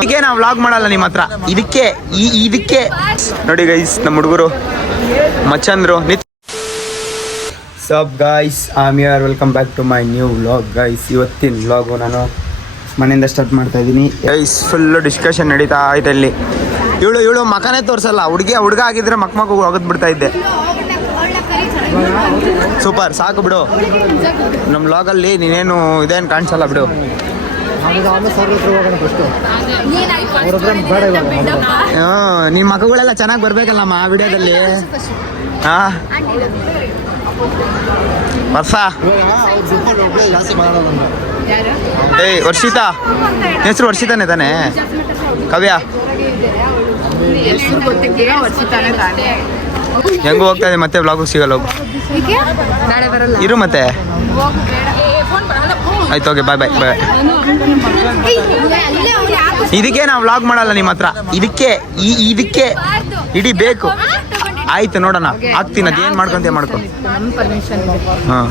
ಇದಕ್ಕೆ ನಾವು ವ್ಲಾಗ್ ಮಾಡಲ್ಲ ನಿಮ್ಮ ಹತ್ರ. ಇದಕ್ಕೆ ನೋಡಿ ಗೈಸ್, ನಮ್ಮ ಹುಡುಗರು ಮಚ್ಚಂದ್ರು. Sup guys, I are welcome back to my new vlog guys. ಇವತ್ತಿನ ವ್ಲಾಗು ನಾನು ಮನೆಯಿಂದ ಸ್ಟಾರ್ಟ್ ಮಾಡ್ತಾ ಇದ್ದೀನಿ ಗೈಸ್. ಫುಲ್ಲು ಡಿಸ್ಕಷನ್ ನಡೀತಾ ಆಯ್ತು ಅಲ್ಲಿ. ಇವಳು ಮಕನೇ ತೋರಿಸಲ್ಲ. ಹುಡುಗ ಆಗಿದ್ರೆ ಮಕ್ಕ ಹೋಗೋದು ಬಿಡ್ತಾ ಇದ್ದೆ. ಸೂಪರ್, ಸಾಕು ಬಿಡು. ನಮ್ಮ ವ್ಲಾಗಲ್ಲಿ ನೀನೇನು ಇದೇನು ಕಾಣಿಸಲ್ಲ ಬಿಡು. ನಿಮ್ಮ ಮಕ್ಕಳೆಲ್ಲ ಚೆನ್ನಾಗಿ ಬರ್ಬೇಕಲ್ಲ ನಮ್ಮ ವಿಡಿಯೋದಲ್ಲಿ. ವರ್ಷ ಏಯ್ ವರ್ಷಿತಾ, ಹೆಸರು ವರ್ಷಿತಾನೆ ತಾನೆ? ಕವ್ಯ ಹೆಂಗು ಹೋಗ್ತಾ ಇದೆ ಮತ್ತೆ ವ್ಲಾಗು ಸಿಗಲ್ಲ. ಹೋಗು ಇರು ಮತ್ತೆ. ಆಯ್ತು, ಓಕೆ, ಬಾಯ್ ಬಾಯ್ ಬಾಯ್. ಇದಕ್ಕೆ ನಾವು ವ್ಲಾಗ್ ಮಾಡಲ್ಲ ನಿಮ್ಮ ಹತ್ರ. ಇದಕ್ಕೆ ಇಡೀ ಬೇಕು. ಆಯ್ತು, ನೋಡೋಣ, ಆಗ್ತೀನಿ. ಅದೇನು ಮಾಡ್ಕೊಂತ ಮಾಡ್ಕೊ. ಹಾಂ,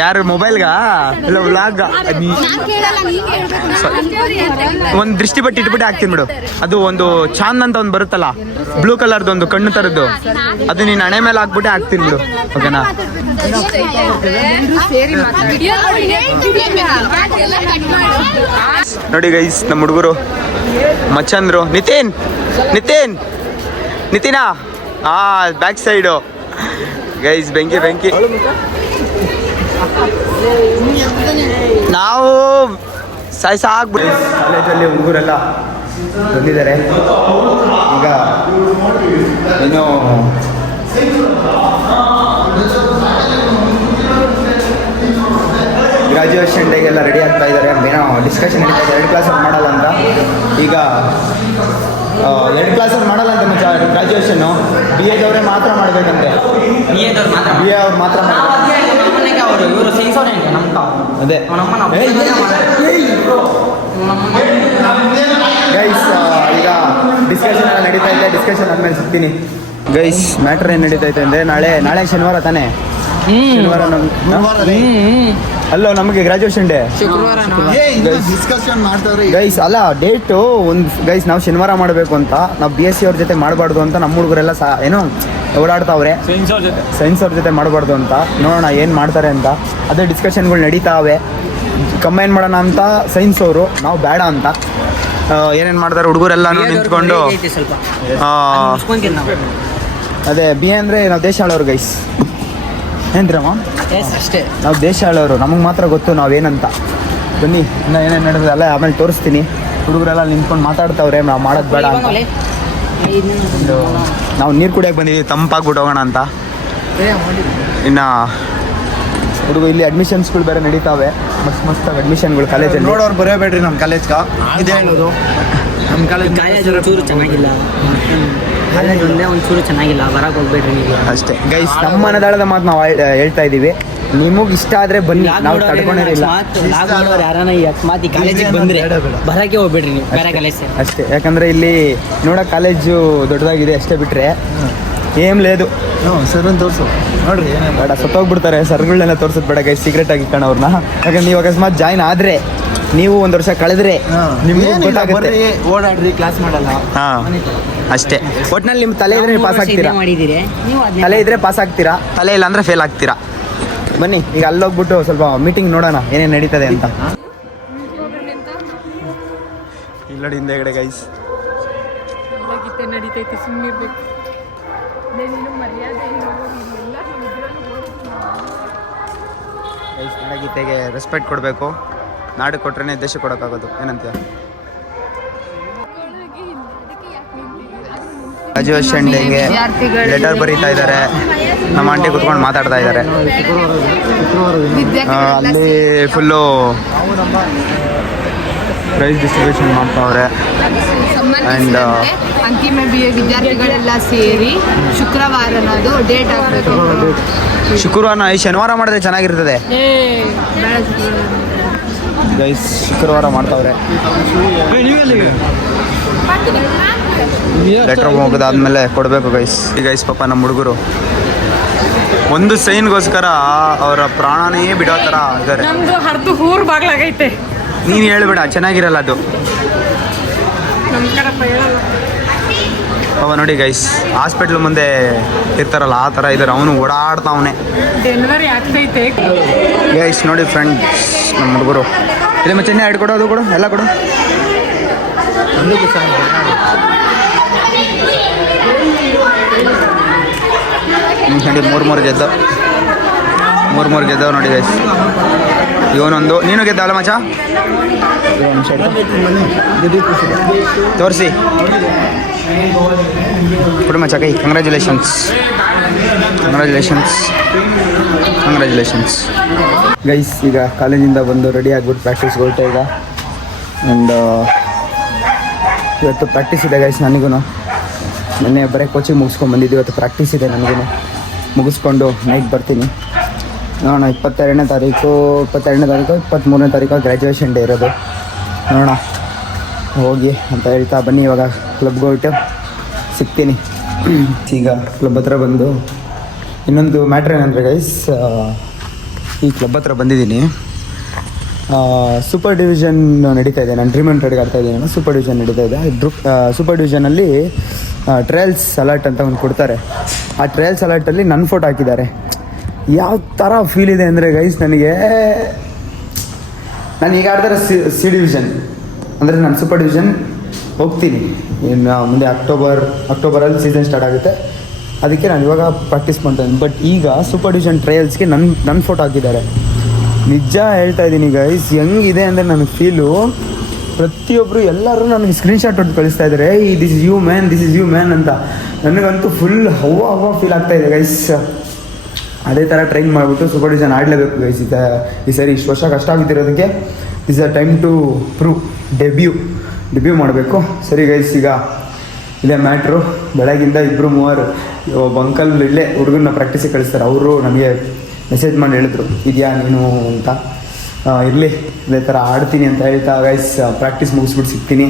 ಯಾರು ಮೊಬೈಲ್ಗ ಇಲ್ಲ ವ್ಲಾಗ್? ಒಂದು ದೃಷ್ಟಿ ಬಟ್ಟೆ ಇಟ್ಬಿಟ್ಟು ಹಾಕ್ತೀನಿ ಬಿಡು. ಅದು ಒಂದು ಚಾಂದ್ ಅಂತ ಒಂದು ಬರುತ್ತಲ್ಲ, ಬ್ಲೂ ಕಲರ್ದು ಒಂದು ಕಣ್ಣು ಥರದ್ದು, ಅದು ನೀನು ಹಣೆ ಮೇಲೆ ಹಾಕ್ಬಿಟ್ಟೆ ಹಾಕ್ತೀನಿ ಬಿಡು. ಓಕೆನಾ? ನೋಡಿ ಗೈಸ್, ನಮ್ಮ ಹುಡುಗರು ಮಚ್ಚಂದ್ರು. Nitina back side guys. ಬೆಂಕಿ ನಾವು ಸಾಕ್ಬಿಡಿ. ಕಾಲೇಜಲ್ಲಿ ಹುಡುಗರೆಲ್ಲ ಬಂದಿದ್ದಾರೆ. ಈಗ ಏನು ಗ್ರಾಜುಯೇಷನ್ ಡೇಗೆಲ್ಲ ರೆಡಿ ಆಗ್ತಾ ಇದ್ದಾರೆ. ಏನೋ ಡಿಸ್ಕಷನ್ ನಡೀತಾ ಇದೆ. 2 ಕ್ಲಾಸ್ ಮಾಡಲ್ಲ ಅಂತ. ಈಗ 2 ಕ್ಲಾಸ್ ಮಾಡಲ್ಲ ಅಂತ ಮುಂಚೆ ಗ್ರಾಜುಯೇಷನ್ನು ಬಿ ಎದವರೇ ಮಾತ್ರ ಮಾಡಬೇಕಂತೆ. ಬಿ ಎ ಅವ್ರು ಮಾತ್ರ ಅದೇ ಗೈಸ್. ಈಗ ಡಿಸ್ಕಷನ್ ಎಲ್ಲ ನಡೀತಾ ಇದೆ. ಡಿಸ್ಕಷನ್ ಆದ್ಮೇಲೆ ಸಿಗ್ತೀನಿ ಗೈಸ್. ಮ್ಯಾಟ್ರ್ ಏನು ನಡೀತಾ ಇದೆ ಅಂದರೆ, ನಾಳೆ ಶನಿವಾರ ತಾನೇ? ಶನಿವಾರ ಅಲ್ಲೋ ನಮಗೆ ಗ್ರಾಜುಯೇಷನ್ ಡೇ ಡಿಸ್ಕಷನ್ ಮಾಡ್ತಾರೆ ಗೈಸ್. ಅಲ್ಲ, ಡೇಟು ಒಂದು ಗೈಸ್. ನಾವು ಶನಿವಾರ ಮಾಡಬೇಕು ಅಂತ. ನಾವು BSc ಅವ್ರ ಜೊತೆ ಮಾಡಬಾರ್ದು ಅಂತ ನಮ್ಮ ಹುಡುಗರೆಲ್ಲ ಏನೋ ಓಡಾಡ್ತಾವ್ರೆ. ಸೈನ್ಸ್ ಅವ್ರ ಜೊತೆ ಮಾಡಬಾರ್ದು ಅಂತ. ನೋಡೋಣ ಏನು ಮಾಡ್ತಾರೆ ಅಂತ. ಅದೇ ಡಿಸ್ಕಷನ್ಗಳು ನಡೀತಾವೆ. ಕಂಬೈನ್ ಮಾಡೋಣ ಅಂತ ಸೈನ್ಸ್ ಅವರು, ನಾವು ಬೇಡ ಅಂತ. ಏನೇನು ಮಾಡ್ತಾರೆ ಹುಡುಗರೆಲ್ಲ ನಿಂತ್ಕೊಂಡು. ಅದೇ BA ಅಂದರೆ ನಾವು ದೇಶ ಆಳೋರು ಗೈಸ್. ಏನ್ರಮ್ಮ? ಅಷ್ಟೇ, ನಾವು ದೇಶ ಆಳೋರು. ನಮಗೆ ಮಾತ್ರ ಗೊತ್ತು ನಾವೇನಂತ. ಬನ್ನಿ, ಇನ್ನು ಏನೇನು ನಡೆದಿದೆ ಅಲ್ಲ ಆಮೇಲೆ ತೋರಿಸ್ತೀನಿ. ಹುಡುಗರೆಲ್ಲ ನಿಂತ್ಕೊಂಡು ಮಾತಾಡ್ತಾವ್ರೆ. ನಾವು ಮಾಡೋದು ಬೇಡ ಅಂತ. ನಾವು ನೀರು ಕುಡಿಯೋಕೆ ಬಂದಿದ್ದೀವಿ, ತಂಪಾಗ್ಬಿಟ್ಟು ಹೋಗೋಣ ಅಂತ. ಇನ್ನು ಹುಡುಗ ಇಲ್ಲಿ ಅಡ್ಮಿಷನ್ಸ್ಗಳು ಬೇರೆ ನಡೀತಾವೆ. ಮಸ್ತ್ ಅಡ್ಮಿಷನ್ಗಳು ಕಾಲೇಜಲ್ಲಿ. ನೋಡೋರು ಬರೋಬೇಡ್ರಿ ನಮ್ಮ ಕಾಲೇಜ್ಗೆ. ಇದೇ ಹೇಳೋದು, ನಮ್ಮ ಕಾಲೇಜ್ ಚೂರು ಚೆನ್ನಾಗಿಲ್ಲ. ಕಾಲೇಜ್ ಒಂದೇ ಒಂಚೂರು ಚೆನ್ನಾಗಿಲ್ಲ, ಬರಕ್ಕೆ ಹೋಗ್ಬೇಡ್ರಿ ನೀವು ಅಷ್ಟೇ ಗೈಸ್. ನಮ್ಮ ಮನದಾಳದ ಮಾತು ನಾವು ಹೇಳ್ತಾ ಇದ್ದೀವಿ. ನಿಮಗೆ ಇಷ್ಟ ಆದರೆ ಬನ್ನಿ, ನಾವು ತಡ್ಕೊಂಡಿರಲಿಲ್ಲ. ಯಾರನ್ನ ಅಕಸ್ಮಾತ್ ಈ ಕಾಲೇಜಿಗೆ ಬಂದರೆ ಬರೋಕ್ಕೆ ಹೋಗ್ಬೇಡ್ರಿ ನೀವು, ಬೇರೆ ಕಾಲೇಜ್ ಅಷ್ಟೇ. ಯಾಕಂದರೆ ಇಲ್ಲಿ ನೋಡೋ ಕಾಲೇಜು ದೊಡ್ಡದಾಗಿದೆ ಅಷ್ಟೇ, ಬಿಟ್ಟರೆ ಏಮ್ ಲೇದು. ಸರ್ ತೋರಿಸು ನೋಡ್ರಿ, ಏನೇನು ಬೇಡ, ಸತ್ತೋಗ್ಬಿಡ್ತಾರೆ ಸರ್ಗಳನ್ನೆಲ್ಲ ತೋರಿಸೋದು ಬೇಡ ಗೈಸ್. ಸೀಕ್ರೆಟ್ ಆಗಿ ಇಟ್ಕೊಂಡು ಅವ್ರನ್ನ. ಯಾಕಂದ್ರೆ ನೀವು ಅಕಸ್ಮಾತ್ ಜಾಯ್ನ್ ಆದರೆ, ನೀವು 1 ವರ್ಷ ಕಳೆದ್ರೆ ನಿಮ್ಗೆ ಗೊತ್ತಾಗುತ್ತೆ. ಓಡಾಡ್ರಿ, ಕ್ಲಾಸ್ ಮಾಡಲ್ಲ. ಹಾಂ ಅಷ್ಟೇ. ಒಟ್ನಲ್ಲಿ ನಿಮ್ಮ ತಲೆ ಇದ್ರೆ ಪಾಸ್ ಆಗ್ತೀರಾ. ತಲೆ ಇದ್ರೆ ಪಾಸ್ ಆಗ್ತೀರಾ, ತಲೆ ಇಲ್ಲ ಅಂದರೆ ಫೇಲ್ ಆಗ್ತೀರಾ. ಬನ್ನಿ, ಈಗ ಅಲ್ಲೋಗ್ಬಿಟ್ಟು ಸ್ವಲ್ಪ ಮೀಟಿಂಗ್ ನೋಡೋಣ ಏನೇನು ನಡೀತದೆ ಅಂತ. ಇಲ್ಲಡಿ ಹಿಂದೆಗಡೆ ಗೈಸ್ ನಡೀತೈತೆ. ಸುಮ್ಮನಿರ್ಬೇಕು. ಗೈಸ್, ನಾಡಗೀತೆಗೆ ರೆಸ್ಪೆಕ್ಟ್ ಕೊಡಬೇಕು. ನಾಡು ಕೊಟ್ರೆ ದೇಶ ಕೊಡೋಕ್ಕಾಗೋದು. ಏನಂತೀಯ? ಗ್ರಾಜುಯೇಷನ್ ಡೇಗೆ ಲೆಟರ್ ಬರೀತಾ ಇದ್ದಾರೆ. ನಮ್ಮ ಆಂಟಿ ಕುತ್ಕೊಂಡು ಮಾತಾಡ್ತಾ ಇದ್ದಾರೆ. ಅಲ್ಲಿ ಫುಲ್ಲು ಪ್ರೈಸ್ ಡಿಸ್ಟ್ರಿಬ್ಯೂಷನ್ ಮಾಡ್ತಾವ್ರೆ. ಆ್ಯಂಡ್ ಅಂತಿಮ BA ವಿದ್ಯಾರ್ಥಿಗಳೆಲ್ಲ ಸೇರಿ ಶುಕ್ರವಾರ ಡೇಟ್ ಆಗಬೇಕು. ಶುಕ್ರವಾರ ಶನಿವಾರ ಮಾಡಿದ್ರೆ ಚೆನ್ನಾಗಿರ್ತದೆ ಗೈಸ್. ಶುಕ್ರವಾರ ಮಾಡ್ತಾವ್ರೆ. ಲೆಟ್ರ್ ಮುಗಿದಾದ್ಮೇಲೆ ಕೊಡಬೇಕು ಗೈಸ್. ಈ ಗೈಸ್ ಪಾಪ ನಮ್ಮ ಹುಡುಗರು ಒಂದು ಸೈನ್ಗೋಸ್ಕರ ಅವರ ಪ್ರಾಣನೇ ಬಿಡೋ ಥರ ಇದ್ದಾರೆ. ನಮ್ದು ಹರ್ದು ಊರ್ ಬಾಗ್ಲಾಗೈತೆ. ನೀನು ಹೇಳ್ಬೇಡ, ಚೆನ್ನಾಗಿರಲ್ಲ ಅದು. ನಮ್ಮ ಕಡೆಪ್ಪ ಹೇಳಲ್ಲ. ಅವ ನೋಡಿ ಗೈಸ್, ಹಾಸ್ಪಿಟ್ಲ್ ಮುಂದೆ ಇರ್ತಾರಲ್ಲ ಆ ಥರ ಇದ್ದಾರೆ. ಅವನು ಓಡಾಡ್ತಾವನೆ. ಡೆಲಿವರಿ ಆಗ್ತೈತೆ. ಗೈಸ್ ನೋಡಿ ಫ್ರೆಂಡ್ಸ್, ನಮ್ಮ ಹುಡುಗರು ಇಲ್ಲಿ ಮತ್ತೆ ಎಣ್ಣೆ ಕೊಡು, ಅದು ಕೊಡು, ಎಲ್ಲ ಕೊಡು. ನೋಡಿ ಮೂರು ಗೆದ್ದವು ನೋಡಿ ಗೈಸ್. ಇವನೊಂದು, ನೀನು ಗೆದ್ದವಲ್ಲ ಮಚ್ಚ, ತೋರಿಸಿ ಕೊಡು ಮಚ್ಚ ಕೈ. Congratulations guys. ಈಗ ಕಾಲೇಜಿಂದ ಬಂದು ರೆಡಿ ಆಗ್ಬಿಟ್ಟು ಪ್ರಾಕ್ಟೀಸ್ಗೆ ಹೊರಟೆ ಈಗ. ಆ್ಯಂಡ್ ಇವತ್ತು ಪ್ರಾಕ್ಟೀಸ್ ಇದೆ ಗೈಸ್ ನನಗೂ. ನೆನ್ನೆ ಬರೀ ಕೋಚಿಂಗ್ ಮುಗಿಸ್ಕೊಂಡು ಬಂದಿದ್ದು, ಇವತ್ತು ಪ್ರಾಕ್ಟೀಸ್ ಇದೆ ನನಗೂ. ಮುಗಿಸ್ಕೊಂಡು ನೈಟ್ ಬರ್ತೀನಿ. ನೋಡೋಣ 22ನೇ ತಾರೀಕು 23ನೇ ತಾರೀಕು ಗ್ರ್ಯಾಜುಯೇಷನ್ ಡೇ ಇರೋದು. ನೋಡೋಣ ಹೋಗಿ ಅಂತ ಹೇಳ್ತಾ ಬನ್ನಿ. ಇವಾಗ ಕ್ಲಬ್ಗೆ ಹೋಗ್ಬಿಟ್ಟು ಸಿಗ್ತೀನಿ. ಈಗ ಕ್ಲಬ್ ಹತ್ರ ಬಂದು ಇನ್ನೊಂದು ಮ್ಯಾಟ್ರ್ ಏನಂದರೆ ಗೈಸ್, ಈ ಕ್ಲಬ್ ಹತ್ರ ಬಂದಿದ್ದೀನಿ. ಸೂಪರ್ ಡಿವಿಷನ್ ನಡೀತಾ ಇದೆ. ನಾನು ಡ್ರೀಮ್ ಅಂಡ್ ರೈಡ್ಗೆ ಆಡ್ತಾ ಇದ್ದೀನಿ. ಸೂಪರ್ ಡಿವಿಷನ್ ನಡೀತಾ ಇದೆ. ಸೂಪರ್ ಡಿವಿಷನಲ್ಲಿ ಟ್ರಯಲ್ಸ್ ಅಲರ್ಟ್ ಅಂತ ಒಂದು ಕೊಡ್ತಾರೆ. ಆ ಟ್ರಯಲ್ಸ್ ಅಲರ್ಟಲ್ಲಿ ನನ್ನ ಫೋಟೋ ಹಾಕಿದ್ದಾರೆ. ಯಾವ ಥರ ಫೀಲ್ ಇದೆ ಅಂದರೆ ಗೈಸ್, ನಾನು ಈಗ ಆಡ್ತಾರೆ ಸಿ ಡಿವಿಷನ್, ಅಂದರೆ ನಾನು ಸೂಪರ್ ಡಿವಿಷನ್ ಹೋಗ್ತೀನಿ. ಇನ್ನು ಮುಂದೆ ಅಕ್ಟೋಬರಲ್ಲಿ ಸೀಸನ್ ಸ್ಟಾರ್ಟ್ ಆಗುತ್ತೆ. ಅದಕ್ಕೆ ನಾನು ಇವಾಗ ಪ್ರಾಕ್ಟೀಸ್ ಮಾಡ್ತಾಯಿದ್ದೀನಿ. ಬಟ್ ಈಗ ಸೂಪರ್ ಡಿವಿಷನ್ ಟ್ರಯಲ್ಸ್ಗೆ ನನ್ನ ಫೋಟೋ ಹಾಕಿದ್ದಾರೆ. ನಿಜ ಹೇಳ್ತಾ ಇದ್ದೀನಿ ಗೈಸ್, ಹೆಂಗಿದೆ ಅಂದರೆ ನನಗೆ ಫೀಲು. ಪ್ರತಿಯೊಬ್ಬರು ಎಲ್ಲರೂ ನನಗೆ ಸ್ಕ್ರೀನ್ಶಾಟ್ ಹೊಟ್ಟು ಕಳಿಸ್ತಾ ಇದ್ದಾರೆ, ದಿಸ್ ಇಸ್ ಯು ಮ್ಯಾನ್ ಅಂತ. ನನಗಂತೂ ಫುಲ್ ಹವ್ವ ಫೀಲ್ ಆಗ್ತಾ ಇದೆ ಗೈಸ್. ಅದೇ ಥರ ಟ್ರೈನ್ ಮಾಡಿಬಿಟ್ಟು ಸೂಪರ್ ಡಿವಿಷನ್ ಆಡಲೇಬೇಕು ಗೈಸ್. ಈ ಸರಿ ಇಷ್ಟು ವರ್ಷ ಕಷ್ಟ ಆಗಿದ್ದಿರೋದಕ್ಕೆ is a time to prove. Debut ಮಾಡಬೇಕು. ಸರಿ ಗೈಸ್, ಈಗ ಇದೇ ಮ್ಯಾಟ್ರು. ಬೆಳಗಿಂದ 2-3 ಒಬ್ಬ ಅಂಕಲ್ ಇಲ್ಲೇ ಹುಡುಗನ್ನ ಪ್ರಾಕ್ಟೀಸಿಗೆ ಕಳಿಸ್ತಾರೆ. ಅವರು ನನಗೆ ಮೆಸೇಜ್ ಮಾಡಿ ಹೇಳಿದ್ರು, ಇದೆಯಾ ನೀನು ಅಂತ. ಇರಲಿ, ಇದೇ ಥರ ಆಡ್ತೀನಿ ಅಂತ ಹೇಳ್ತಾ ಗೈಸ್ ಪ್ರಾಕ್ಟೀಸ್ ಮುಗಿಸ್ಬಿಟ್ಟು ಸಿಗ್ತೀನಿ.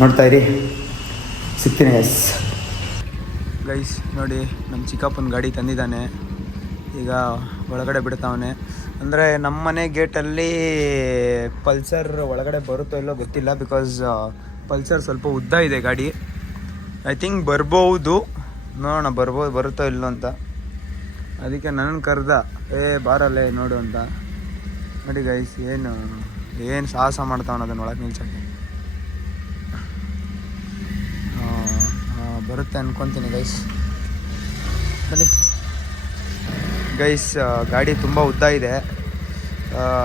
ನೋಡ್ತಾ ಇರಿ, ಸಿಗ್ತೀನಿ ಗೈಸ್. ನೋಡಿ ನಮ್ಮ ಚಿಕ್ಕಪ್ಪನ ಗಾಡಿ ತಂದಿದ್ದಾನೆ. ಈಗ ಒಳಗಡೆ ಬಿಡ್ತಾವನೆ. ಅಂದರೆ ನಮ್ಮ ಮನೆ ಗೇಟಲ್ಲಿ ಪಲ್ಸರ್ ಒಳಗಡೆ ಬರುತ್ತೋ ಇಲ್ಲೋ ಗೊತ್ತಿಲ್ಲ. ಬಿಕಾಸ್ ಪಲ್ಸರ್ ಸ್ವಲ್ಪ ಉದ್ದ ಇದೆ ಗಾಡಿ. ಐ ಥಿಂಕ್ ಬರ್ಬೋದು, ನೋಡೋಣ ಬರುತ್ತೋ ಇಲ್ಲೋ ಅಂತ. ಅದಕ್ಕೆ ನನ್ನ ಕರೆದ, ಬಾರಲ್ಲೇ ನೋಡು ಅಂತ. ನೋಡಿ ಗೈಸ್, ಏನು ಸಾಹಸ ಮಾಡ್ತಾವನ ಅದನ್ನ ಒಳಗೆ ನಿಲ್ಸೋಕ್ಕೆ. ಬರುತ್ತೆ ಅನ್ಕೊತೀನಿ ಗೈಸ್. ಬನ್ನಿ ಗೈಸ್. ಗಾಡಿ ತುಂಬ ಉದ್ದ ಇದೆ,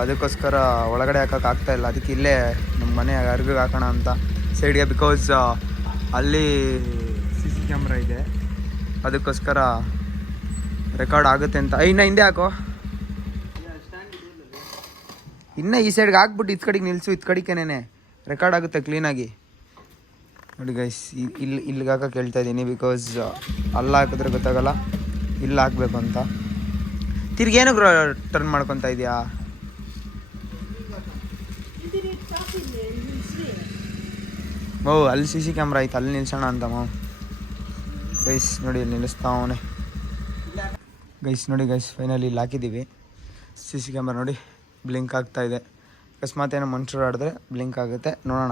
ಅದಕ್ಕೋಸ್ಕರ ಒಳಗಡೆ ಹಾಕೋಕ್ಕಾಗ್ತಾ ಇಲ್ಲ. ಅದಕ್ಕೆ ಇಲ್ಲೇ ನಮ್ಮ ಮನೆ ಅರ್ಗಿಗೆ ಹಾಕೋಣ ಅಂತ ಸೈಡ್ಗೆ. ಬಿಕಾಸ್ ಅಲ್ಲಿ CC ಕ್ಯಾಮ್ರಾ ಇದೆ, ಅದಕ್ಕೋಸ್ಕರ ರೆಕಾರ್ಡ್ ಆಗುತ್ತೆ ಅಂತ. ಇನ್ನು ಹಿಂದೆ ಹಾಕೋ, ಇನ್ನು ಈ ಸೈಡ್ಗೆ ಹಾಕ್ಬಿಟ್ಟು ಇತ್ ಕಡೆಗೆ ನಿಲ್ಲಿಸು. ಇತ್ ಕಡೆಗೇನೆ ರೆಕಾರ್ಡ್ ಆಗುತ್ತೆ ಕ್ಲೀನಾಗಿ. ನೋಡಿ ಗೈಸ್, ಇಲ್ಲಿಗೆ ಹಾಕಕ್ಕೆ ಹೇಳ್ತಾ ಇದ್ದೀನಿ. ಬಿಕಾಸ್ ಅಲ್ಲಿ ಹಾಕಿದ್ರೆ ಗೊತ್ತಾಗಲ್ಲ, ಇಲ್ಲಿ ಹಾಕಬೇಕು ಅಂತ. ತಿರ್ಗೇನು ಟರ್ನ್ ಮಾಡ್ಕೊತಾ ಇದೆಯಾ? ಅಲ್ಲಿ CC ಕ್ಯಾಮ್ರಾ ಐತೆ, ಅಲ್ಲಿ ನಿಲ್ಸೋಣ ಅಂತ ಗೈಸ್. ನೋಡಿ ಇಲ್ಲಿ ನಿಲ್ಲಿಸ್ತಾವನೆ ಗೈಸ್. ನೋಡಿ ಗೈಸ್, ಫೈನಲಿ ಇಲ್ಲಿ ಹಾಕಿದ್ದೀವಿ CC ಕ್ಯಾಮ್ರಾ. ನೋಡಿ ಬ್ಲಿಂಕ್ ಆಗ್ತಾ ಇದೆ. ಅಕಸ್ಮಾತ್ ಏನೋ ಮನುಷ್ಯರು ಆಡಿದ್ರೆ ಬ್ಲಿಂಕ್ ಆಗುತ್ತೆ. ನೋಡೋಣ.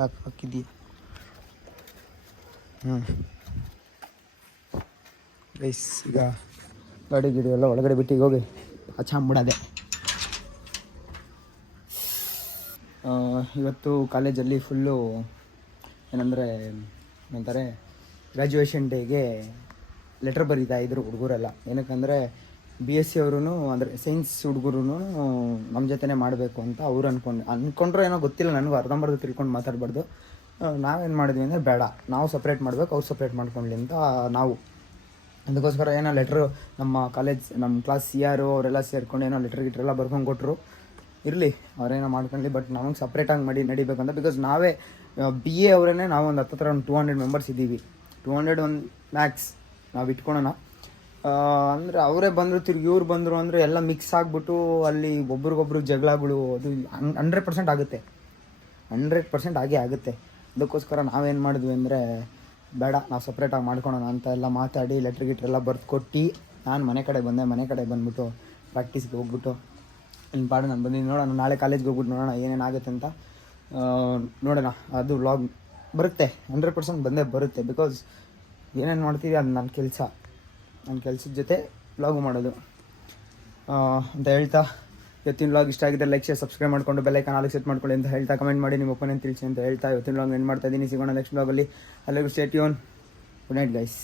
ಲಾಕ್ ಹಾಕಿದ್ದೀಯ? ಗೈಸ್, ಈಗ ಗಾಡಿ ಎಲ್ಲ ಒಳಗಡೆ ಬಿಟ್ಟು ಈಗ ಹೋಗಿ ಹಚ್ಚಾಂಬಿಡೋದೆ. ಇವತ್ತು ಕಾಲೇಜಲ್ಲಿ ಫುಲ್ಲು ಏನಂದರೆ ಏನಂತಾರೆ, ಗ್ರ್ಯಾಜುಯೇಷನ್ ಡೇಗೆ ಲೆಟ್ರ್ ಬರೀತಾ ಇದ್ರು ಹುಡುಗರೆಲ್ಲ. ಏನಕ್ಕಂದರೆ BSc ಅವರು, ಅಂದರೆ ಸೈನ್ಸ್ ಹುಡುಗರು ನಮ್ಮ ಜೊತೆನೇ ಮಾಡಬೇಕು ಅಂತ ಅವ್ರು ಅಂದ್ಕೊಂಡ್ರು ಏನೋ ಗೊತ್ತಿಲ್ಲ ನನಗೂ. ಅರ್ಧಂಬರ್ಧ ತಿಳ್ಕೊಂಡು ಮಾತಾಡಬಾರ್ದು. ನಾವೇನು ಮಾಡಿದ್ವಿ ಅಂದರೆ, ಬೇಡ, ನಾವು ಸಪ್ರೇಟ್ ಮಾಡಬೇಕು, ಅವ್ರು ಸಪ್ರೇಟ್ ಮಾಡ್ಕೊಳ್ಳಿ ಅಂತ ನಾವು. ಅದಕ್ಕೋಸ್ಕರ ಏನೋ ಲೆಟ್ರು ನಮ್ಮ ಕಾಲೇಜ್, ನಮ್ಮ ಕ್ಲಾಸ್ CR ಅವರೆಲ್ಲ ಸೇರ್ಕೊಂಡು ಏನೋ ಗಿಟ್ರೆಲ್ಲ ಬರ್ಕೊಂಡು ಕೊಟ್ಟರು. ಇರಲಿ, ಅವರೇನೋ ಮಾಡ್ಕೊಳ್ಳಿ, ಬಟ್ ನಮಗೆ ಸಪ್ರೇಟಾಗಿ ನಡಿಬೇಕಂತ. ಬಿಕಾಸ್ ನಾವೇ BA ಅವರೇ, ನಾವು ಒಂದು 200 ಮೆಂಬರ್ಸ್ ಇದ್ದೀವಿ. 200 ಒಂದು ಮ್ಯಾಕ್ಸ್ ನಾವು ಇಟ್ಕೊಳೋಣ. ಅಂದರೆ ಅವರೇ ಬಂದರು, ತಿರ್ಗಿ ಇವ್ರು ಬಂದರು ಅಂದರೆ ಎಲ್ಲ ಮಿಕ್ಸ್ ಆಗಿಬಿಟ್ಟು ಅಲ್ಲಿ ಒಬ್ರಿಗೊಬ್ರು ಜಗಳಗಳು, ಅದು 100% ಆಗುತ್ತೆ. 100% ಆಗೇ ಆಗುತ್ತೆ. ಅದಕ್ಕೋಸ್ಕರ ನಾವೇನು ಮಾಡಿದ್ವಿ ಅಂದರೆ, ಬೇಡ ನಾವು ಸಪ್ರೇಟಾಗಿ ಮಾಡ್ಕೊಳೋಣ ಅಂತ ಎಲ್ಲ ಮಾತಾಡಿ ಲೆಟ್ರ್ ಗಿಟ್ರ್ ಎಲ್ಲ ಬರ್ದು ಕೊಟ್ಟು ನಾನು ಮನೆ ಕಡೆ ಬಂದುಬಿಟ್ಟು ಪ್ರಾಕ್ಟೀಸ್ಗೆ ಹೋಗ್ಬಿಟ್ಟು ಇನ್ನು ಪಾಡು ನಾನು ಬಂದಿದ್ದು ನೋಡೋಣ. ನಾಳೆ ಕಾಲೇಜ್ಗೆ ಹೋಗ್ಬಿಟ್ಟು ನೋಡೋಣ ಏನೇನಾಗುತ್ತೆ ಅಂತ ನೋಡೋಣ. ಅದು ವ್ಲಾಗ್ ಬರುತ್ತೆ 100% ಬಂದೇ ಬರುತ್ತೆ. ಬಿಕಾಸ್ ಏನೇನು ಮಾಡ್ತೀವಿ ಅದು ನನ್ನ ಕೆಲಸದ ಜೊತೆ ವ್ಲಾಗು ಮಾಡೋದು ಅಂತ ಹೇಳ್ತಾ, ಇವತ್ತಿನ ವ್ಲಾಗ್ ಇಷ್ಟ ಆಗಿದ್ದರೆ ಲೈಕ್ ಶೇರ್ ಸಬ್ಸ್ಕ್ರೈಬ್ ಮಾಡಿಕೊಂಡು ಬೆಲ್ಲೈಕನ್ ಆಲ್ ಸೆಟ್ ಮಾಡ್ಕೊಳ್ಳಿ ಅಂತ ಹೇಳ್ತಾ, ಕಮೆಂಟ್ ಮಾಡಿ ನಿಮ್ಮ ಒಪಿನಿಯನ್ ತಿಳಿಸಿ ಅಂತ ಹೇಳ್ತಾ ಇವತ್ತಿನ ವ್ಲಾಗ್ ಎಂಡ್ ಮಾಡ್ತಾ ಇದ್ದೀನಿ. ಸಿಗೋಣ ನೆಕ್ಸ್ಟ್ ವ್ಲಾಗಲ್ಲಿ. ಅಲ್ಲಿಗೂ stay tune. Good night guys.